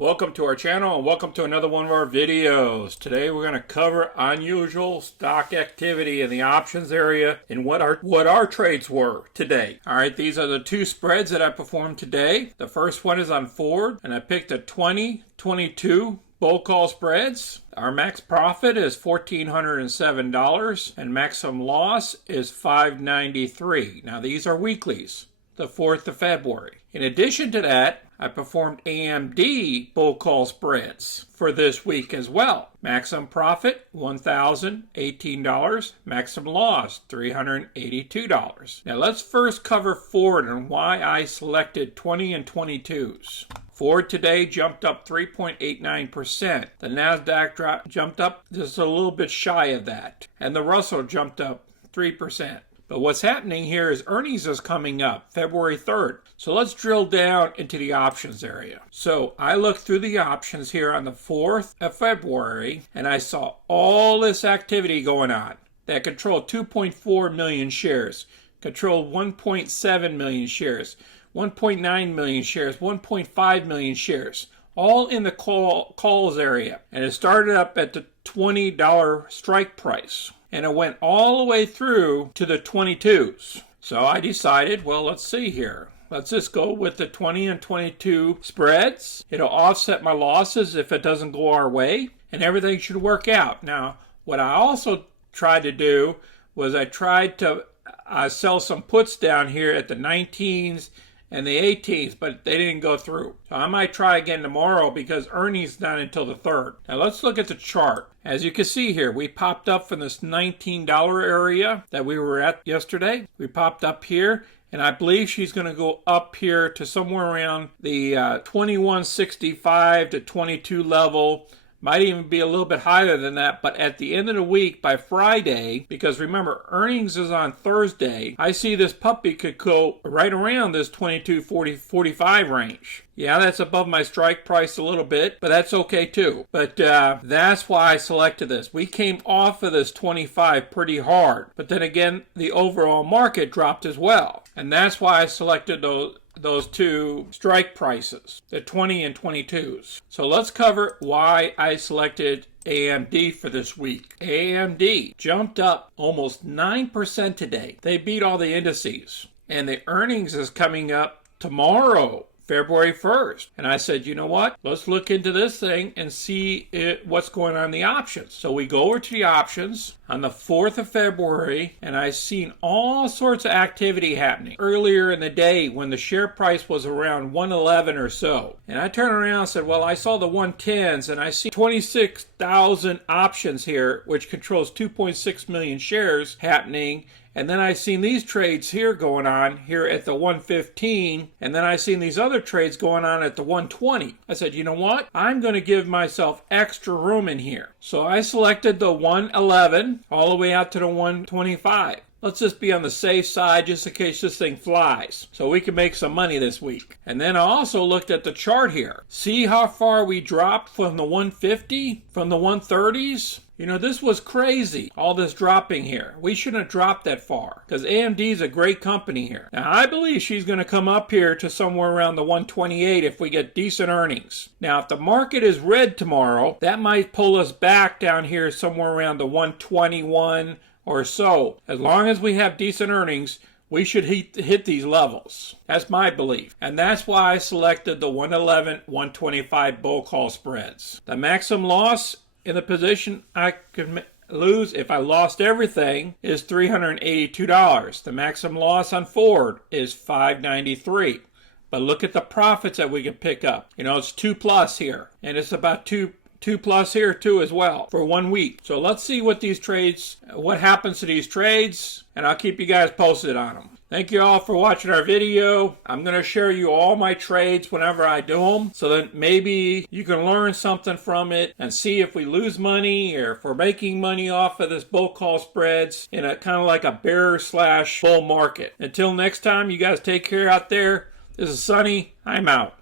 Welcome to our channel and welcome to another one of our videos. Today we're going to cover unusual stock activity in the options area and what our trades were today. Alright, these are the two spreads that I performed today. The first one is on Ford and I picked a 20-22 bull call spreads. Our max profit is $1,407 and maximum loss is $593. Now these are weeklies, the 4th of February. In addition to that, I performed AMD bull call spreads for this week as well. Maximum profit, $1,018. Maximum loss, $382. Now let's first cover Ford and why I selected 20 and 22s. Ford today jumped up 3.89%. The NASDAQ jumped up just a little bit shy of that. And the Russell jumped up 3%. But what's happening here is earnings is coming up February 3rd. So let's drill down into the options area. So I looked through the options here on the 4th of February and I saw all this activity going on that controlled 2.4 million shares, controlled 1.7 million shares, 1.9 million shares, 1.5 million shares, all in the calls area. And it started up at the $20 strike price. And it went all the way through to the 22s. So I decided, well, let's see here. Let's just go with the 20 and 22 spreads. It'll offset my losses if it doesn't go our way, and everything should work out. Now, what I also tried to do was I tried to sell some puts down here at the 19s and the 18s, but they didn't go through. So I might try again tomorrow because earnings not until the 3rd. Now let's look at the chart. As you can see here, we popped up from this $19 area that we were at yesterday. We popped up here, and I believe she's going to go up here to somewhere around the 2165 to 22 level. Might even be a little bit higher than that, but at the end of the week, by Friday, because remember, earnings is on Thursday, I see this puppy could go right around this 22.45 range. Yeah, that's above my strike price a little bit, but that's okay too. But that's why I selected this. We came off of this 25 pretty hard, but then again, the overall market dropped as well. And that's why I selected those two strike prices, the 20 and 22s. So let's cover why I selected AMD for this week. AMD jumped up almost 9% today. They beat all the indices. And the earnings is coming up tomorrow, February 1st. And I said, you know what? Let's look into this thing and see what's going on in the options. So we go over to the options on the 4th of February, and I seen all sorts of activity happening earlier in the day when the share price was around 111 or so. And I turned around and said, well, I saw the 110s, and I see 26,000 options here, which controls 2.6 million shares happening. And then I seen these trades here going on here at the 115, and then I seen these other trades going on at the 120. I said, you know what? I'm going to give myself extra room in here. So I selected the 111 all the way out to the 125. Let's just be on the safe side just in case this thing flies, so we can make some money this week. And then I also looked at the chart here. See how far we dropped from the 150, from the 130s? You know, this was crazy, all this dropping here. We shouldn't have dropped that far because AMD is a great company here. Now, I believe she's going to come up here to somewhere around the 128 if we get decent earnings. Now, if the market is red tomorrow, that might pull us back down here somewhere around the 121 or so. As long as we have decent earnings, we should hit these levels. That's my belief. And that's why I selected the 111, 125 bull call spreads. The maximum loss in the position I could lose if I lost everything is $382. The maximum loss on Ford is $593. But look at the profits that we can pick up. You know, it's 2+ here, and it's about 2+ here too as well for 1 week. So let's see what happens to these trades, and I'll keep you guys posted on them. Thank you all for watching our video. I'm going to share you all my trades whenever I do them, so that maybe you can learn something from it and see if we lose money or if we're making money off of this bull call spreads in a kind of like a bear/bull market. Until next time, you guys take care out there. This is Sonny. I'm out.